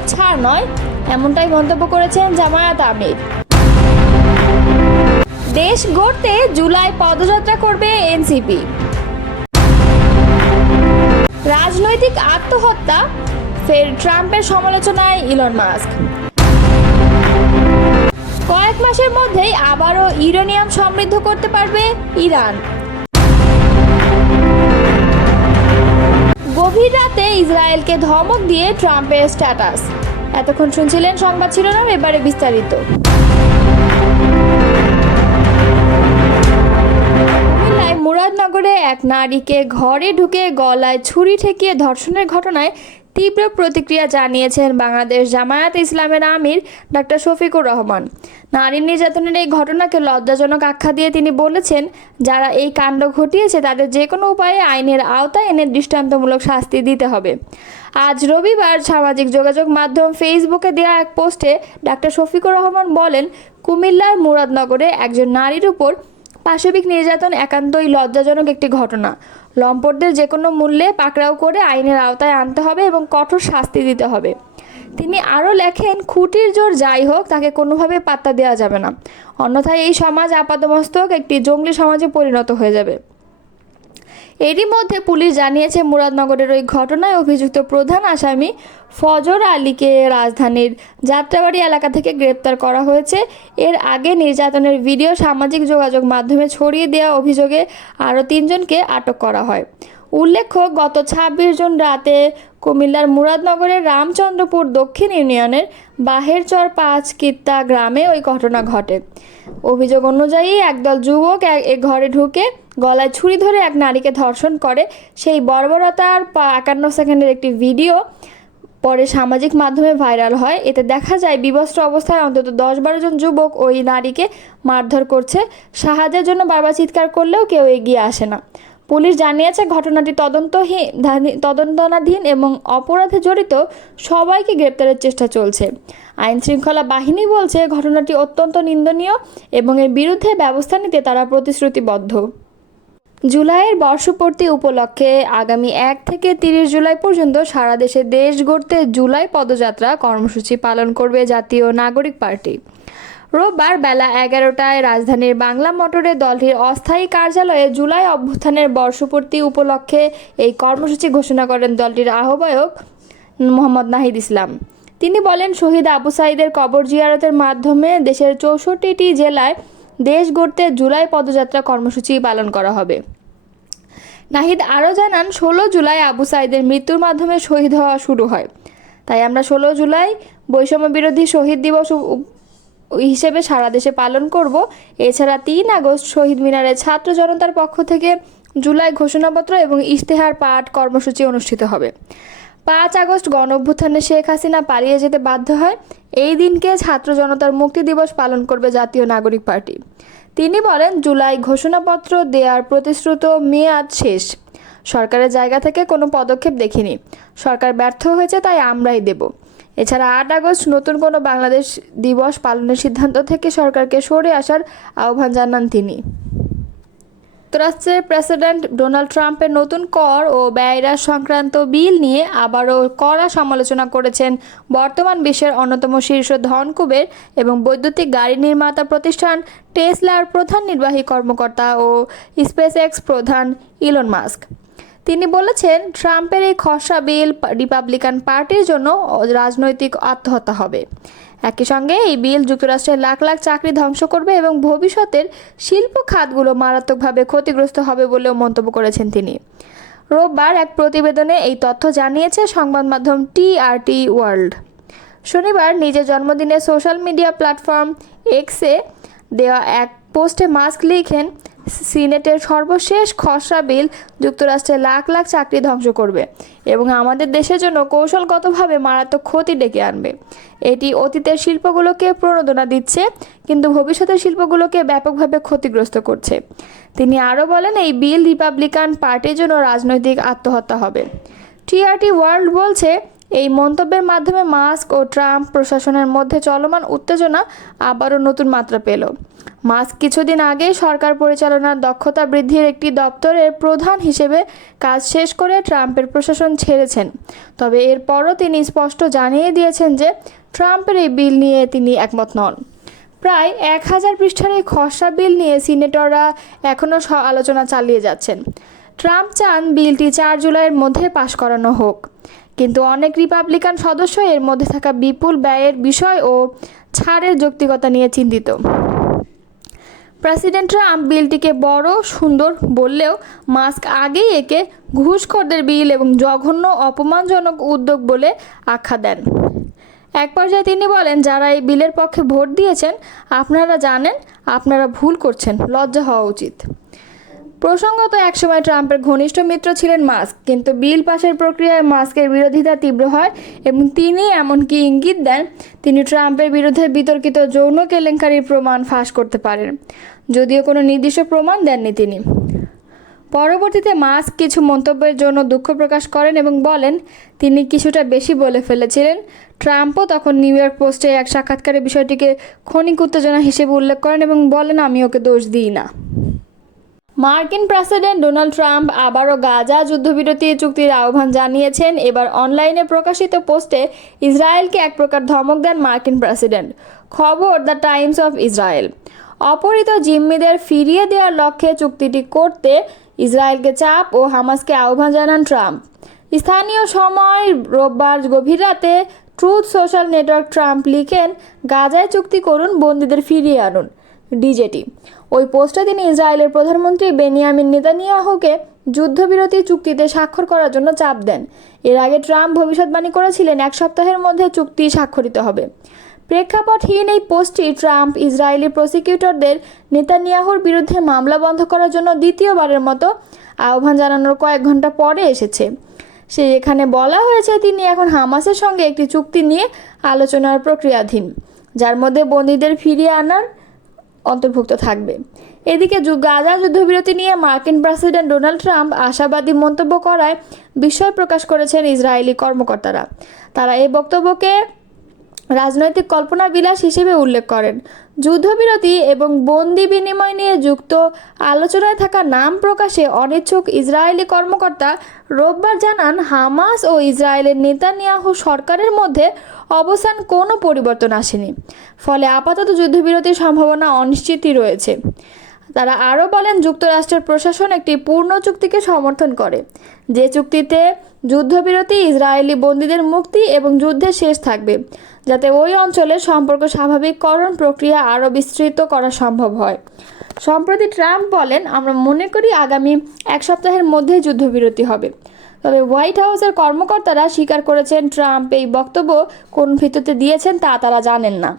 আর ছাড় নয়, এমনটাই মন্তব্য করেছেন জামায়াত আমির। দেশ গড়তে জুলাই পদযাত্রা করবে এনসিপি। রাজনৈতিক আত্মহত্যা, ফের ট্রাম্পের সমালোচনায় ইলন মাস্ক। কয়েক মাসের মধ্যেই আবারও ইউরেনিয়াম সমৃদ্ধ করতে পারবে ইরান। গভীর রাতে ইসরায়েলকে ধমক দিয়ে ট্রাম্পের স্ট্যাটাস। এতক্ষণ শুনছিলেন সংবাদ শিরোনাম, এবারে বিস্তারিত। কুমিল্লায় মুরাদনগরে এক নারীকে ঘরে ঢুকে গলায় ছুরি ঠেকিয়ে ধর্ষণের ঘটনায় তীব্র প্রতিক্রিয়া জানিয়েছেন বাংলাদেশ জামায়াতে ইসলামের আমির ডাক্তার শফিকুর রহমান। নারী নির্যাতনের এই ঘটনাকে লজ্জাজনক আখ্যা দিয়ে তিনি বলেছেন, যারা এই কাণ্ড ঘটিয়েছে তাদের যে কোনো উপায়ে আইনের আওতায় এনে দৃষ্টান্তমূলক শাস্তি দিতে হবে। আজ রবিবার সামাজিক যোগাযোগ মাধ্যম ফেসবুকে দেওয়া এক পোস্টে ডাক্তার শফিকুর রহমান বলেন, কুমিল্লার মুরাদনগরে একজন নারীর উপর পাশবিক নির্যাতন একান্তই লজ্জাজনক একটি ঘটনা। লম্পটদের যে কোনো মূল্যে পাকড়াও করে আইনের আওতায় আনতে হবে এবং কঠোর শাস্তি দিতে হবে। তিনি আরও লেখেন, খুঁটির জোর যাই হোক, তাকে কোনোভাবে পাত্তা দেওয়া যাবে না, অন্যথায় এই সমাজ আপাতমস্তক একটি জঙ্গলি সমাজে পরিণত হয়ে যাবে। এরই মধ্যে পুলিশ জানিয়েছে, মুরাদনগরের ওই ঘটনায় অভিযুক্ত প্রধান আসামি ফজর আলীকে রাজধানীর যাত্রাবাড়ি এলাকা থেকে গ্রেপ্তার করা হয়েছে। এর আগে নির্যাতনের ভিডিও সামাজিক যোগাযোগ মাধ্যমে ছড়িয়ে দেওয়া অভিযোগে আরও 3 জনকে আটক করা হয়। উল্লেখ্য, গত 26 জুন রাতে কুমিল্লার মুরাদনগরের রামচন্দ্রপুর দক্ষিণ ইউনিয়নের বাহেরচর 5 কিত্তা গ্রামে ওই ঘটনা ঘটে। অভিযোগ অনুযায়ী একদল যুবক এক ঘরে ঢুকে গলায় ছুরি ধরে এক নারীকে ধর্ষণ করে। সেই বর্বরতার 51 সেকেন্ডের একটি ভিডিও পরে সামাজিক মাধ্যমে ভাইরাল হয়। এতে দেখা যায় বিবস্ত্র অবস্থায় অন্তত 10-12 জন যুবক ওই নারীকে মারধর করছে। সাহায্যের জন্য বারবার চিৎকার করলেও কেউ এগিয়ে আসে না। পুলিশ জানিয়েছে, ঘটনাটি তদন্তাধীন এবং অপরাধে জড়িত সবাইকে গ্রেপ্তারের চেষ্টা চলছে। আইন শৃঙ্খলা বাহিনী বলছে, ঘটনাটি অত্যন্ত নিন্দনীয় এবং এর বিরুদ্ধে ব্যবস্থা নিতে তারা প্রতিশ্রুতিবদ্ধ। জুলাইয়ের বর্ষপূর্তি উপলক্ষে আগামী 1 থেকে 30 জুলাই পর্যন্ত সারা দেশে দেশ গড়তে জুলাই পদযাত্রা কর্মসূচি পালন করবে জাতীয় নাগরিক পার্টি। রোববার বেলা 11টায় রাজধানীর বাংলা মোটরে দলটির অস্থায়ী কার্যালয়ে জুলাই অভ্যুত্থানের বর্ষপূর্তি উপলক্ষে এই কর্মসূচি ঘোষণা করেন দলটির আহ্বায়ক মোহাম্মদ নাহিদ ইসলাম। তিনি বলেন, শহীদ আবু সাঈদের কবর জিয়ারতের মাধ্যমে দেশের 64টি জেলায় দেশ গড়তে জুলাই পদযাত্রা কর্মসূচি পালন করা হবে। নাহিদ আরও জানান, 16 জুলাই আবু সাঈদের মৃত্যুর মাধ্যমে শহীদ হওয়া শুরু হয়। তাই আমরা 16 জুলাই বৈষম্য বিরোধী শহীদ দিবস হিসেবে সারা দেশে পালন করব। এছাড়া 3 আগস্ট শহীদ মিনারে ছাত্র জনতার পক্ষ থেকে জুলাই ঘোষণাপত্র এবং ইশতেহার পাঠ কর্মসূচি অনুষ্ঠিত হবে। 5 আগস্ট গণঅভ্যুত্থানে শেখ হাসিনা পালিয়ে যেতে বাধ্য হয়। এই দিনকে ছাত্র জনতার মুক্তি দিবস পালন করবে জাতীয় নাগরিক পার্টি। তিনি বলেন, জুলাই ঘোষণাপত্র দেওয়ার প্রতিশ্রুত মেয়াদ শেষ। সরকারের জায়গা থেকে কোনো পদক্ষেপ দেখিনি। সরকার ব্যর্থ হয়েছে, তাই আমরাই দেব। এছাড়া 8 আগস্ট নতুন কোনো বাংলাদেশ দিবস পালনের সিদ্ধান্ত থেকে সরকারকে সরে আসার আহ্বান জানান তিনি। যুক্তরাষ্ট্রের প্রেসিডেন্ট ডোনাল্ড ট্রাম্পের নতুন কর ও ব্যয় হ্রাস সংক্রান্ত বিল নিয়ে আবারও কড়া সমালোচনা করেছেন বর্তমান বিশ্বের অন্যতম শীর্ষ ধনকুবের এবং বৈদ্যুতিক গাড়ি নির্মাতা প্রতিষ্ঠান টেসলার প্রধান নির্বাহী কর্মকর্তা ও স্পেসএক্স প্রধান ইলন মাস্ক। তিনি বলেছেন, ট্রাম্পের এই খসড়া বিল রিপাবলিকান পার্টির জন্য রাজনৈতিক আত্মহত্যা হবে। একই সঙ্গে এই বিল যুক্তরাষ্ট্রের লাখ লাখ চাকরি ধ্বংস করবে এবং ভবিষ্যতের শিল্প খাতগুলো মারাত্মকভাবে ক্ষতিগ্রস্ত হবে বলেও মন্তব্য করেছেন তিনি। রোববার এক প্রতিবেদনে এই তথ্য জানিয়েছে সংবাদ মাধ্যম টিআরটি ওয়ার্ল্ড। শনিবার নিজের জন্মদিনে সোশ্যাল মিডিয়া প্ল্যাটফর্ম এক্সে দেওয়া এক পোস্টে মাস্ক লিখেন, সিনেটের সর্বশেষ খসড়া বিল যুক্তরাষ্ট্রের লাখ লাখ চাকরি ধ্বংস করবে এবং আমাদের দেশের জন্য কৌশলগতভাবে মারাত্মক ক্ষতি ডেকে আনবে। এটি অতীতের শিল্পগুলোকে প্রণোদনা দিচ্ছে, কিন্তু ভবিষ্যতের শিল্পগুলোকে ব্যাপকভাবে ক্ষতিগ্রস্ত করছে। তিনি আরও বলেন, এই বিল রিপাবলিকান পার্টির জন্য রাজনৈতিক আত্মহত্যা হবে। টিআরটি ওয়ার্ল্ড বলছে, এই মন্তব্যের মাধ্যমে মাস্ক ও ট্রাম্প প্রশাসনের মধ্যে চলমান উত্তেজনা আবারও নতুন মাত্রা পেল। মাস্ক কিছুদিন আগেই সরকার পরিচালনার দক্ষতা বৃদ্ধির একটি দপ্তরের প্রধান হিসেবে কাজ শেষ করে ট্রাম্পের প্রশাসন ছেড়েছেন। তবে এরপরও তিনি স্পষ্ট জানিয়ে দিয়েছেন যে ট্রাম্পের এই বিল নিয়ে তিনি একমত নন। প্রায় 1000 পৃষ্ঠার এই খসড়া বিল নিয়ে সিনেটররা এখনও আলোচনা চালিয়ে যাচ্ছেন। ট্রাম্প চান বিলটি 4 জুলাইয়ের মধ্যে পাশ করানো হোক, কিন্তু অনেক রিপাবলিকান সদস্য এর মধ্যে থাকা বিপুল ব্যয়ের বিষয় ও ছাড়ের যৌক্তিকতা নিয়ে চিন্তিত। প্রেসিডেন্ট ট্রাম্প বিলটিকে বড় সুন্দর বললেও মাস্ক আগেই একে ঘুষখোরদের বিল এবং জঘন্য অপমানজনক উদ্যোগ বলে আখ্যা দেন। এক পর্যায়ে তিনি বলেন, যারা এই বিলের পক্ষে ভোট দিয়েছেন আপনারা জানেন আপনারা ভুল করছেন, লজ্জা হওয়া উচিত। প্রসঙ্গত, একসময় ট্রাম্পের ঘনিষ্ঠ মিত্র ছিলেন মাস্ক, কিন্তু বিল পাশের প্রক্রিয়ায় মাস্কের বিরোধিতা তীব্র হয় এবং তিনি এমনকি ইঙ্গিত দেন তিনি ট্রাম্পের বিরুদ্ধে বিতর্কিত যৌন কেলেঙ্কারির প্রমাণ ফাঁস করতে পারেন, যদিও কোনো নির্দিষ্ট প্রমাণ দেননি তিনি। পরবর্তীতে মাস্ক কিছু মন্তব্যের জন্য দুঃখ প্রকাশ করেন এবং বলেন তিনি কিছুটা বেশি বলে ফেলেছিলেন। ট্রাম্পও তখন নিউ ইয়র্ক পোস্টে এক সাক্ষাৎকারে বিষয়টিকে ক্ষণিক উত্তেজনা হিসেবে উল্লেখ করেন এবং বলেন, আমি ওকে দোষ দিই না। মার্কিন প্রেসিডেন্ট ডোনাল্ড ট্রাম্প আবারও গাজা যুদ্ধবিরতি চুক্তির আহ্বান জানিয়েছেন। এবার অনলাইনে প্রকাশিত পোস্টে ইসরায়েলকে এক প্রকার ধমক দেন মার্কিন প্রেসিডেন্ট। খবর দ্য টাইমস অফ ইসরায়েল। অপহৃত জিম্মিদের ফিরিয়ে দেওয়ার লক্ষ্যে চুক্তিটি করতে ইসরায়েলকে চাপ ও হামাসকে আহ্বান জানান ট্রাম্প। স্থানীয় সময় রোববার গভীর রাতে ট্রুথ সোশ্যাল নেটওয়ার্ক ট্রাম্প লিখেন, গাজায় চুক্তি করুন, বন্দীদের ফিরিয়ে আনুন। ডিজেটি। ওই পোস্টে তিনি ইসরায়েলের প্রধানমন্ত্রী বেনিয়ামিন নেতানিয়াহুকে যুদ্ধবিরতি চুক্তিতে স্বাক্ষর করার জন্য চাপ দেন। এর আগে ট্রাম্প ভবিষ্যৎবাণী করেছিলেন 1 সপ্তাহের মধ্যে চুক্তি স্বাক্ষরিত হবে। প্রেক্ষাপটহীন এই পোস্টটি ট্রাম্প ইসরায়েলি প্রসিকিউটরদের নেতানিয়াহুর বিরুদ্ধে মামলা বন্ধ করার জন্য দ্বিতীয়বারের মতো আহ্বান জানানোর কয়েক ঘন্টা পরে এসেছে। এখানে বলা হয়েছে তিনি এখন হামাসের সঙ্গে একটি চুক্তি নিয়ে আলোচনার প্রক্রিয়াধীন, যার মধ্যে বন্দীদের ফিরিয়ে আনার অন্তর্ভুক্ত থাকবে। এদিকে গাজা যুদ্ধবিরতি নিয়ে মার্কিন প্রেসিডেন্ট ডোনাল্ড ট্রাম্প আশাবাদী মন্তব্য করায় বিস্ময় প্রকাশ করেছেন ইসরায়েলি কর্মকর্তারা। তারা এই বক্তব্যকে রাজনৈতিক কল্পনা বিলাস হিসেবে উল্লেখ করেন। যুদ্ধবিরতি এবং বন্দি বিনিময় নিয়ে যুক্ত আলোচনায় থাকা নাম প্রকাশে অনিচ্ছুক ইসরায়েলি কর্মকর্তা রোববার জানান, হামাস ও ইসরায়েলের নেতানিয়াহু সরকারের মধ্যে অবস্থান কোনো পরিবর্তন আসেনি, ফলে আপাতত যুদ্ধবিরতির সম্ভাবনা অনিশ্চিতই রয়েছে। তারা আরও বলেন, যুক্তরাষ্ট্রের প্রশাসন একটি পূর্ণ চুক্তিকে সমর্থন করে, যে চুক্তিতে যুদ্ধবিরতি, ইসরায়েলি বন্দীদের মুক্তি এবং যুদ্ধের শেষ থাকবে, যাতে ওই অঞ্চলের সম্পর্ক স্বাভাবিককরণ প্রক্রিয়া আরও বিস্তৃত করা সম্ভব হয়। সম্প্রতি ট্রাম্প বলেন, আমরা মনে করি আগামী 1 সপ্তাহের মধ্যেই যুদ্ধবিরতি হবে। তবে হোয়াইট হাউসের কর্মকর্তারা স্বীকার করেছেন ট্রাম্প এই বক্তব্য কোন ভিত্তিতে দিয়েছেন তা তারা জানেন না।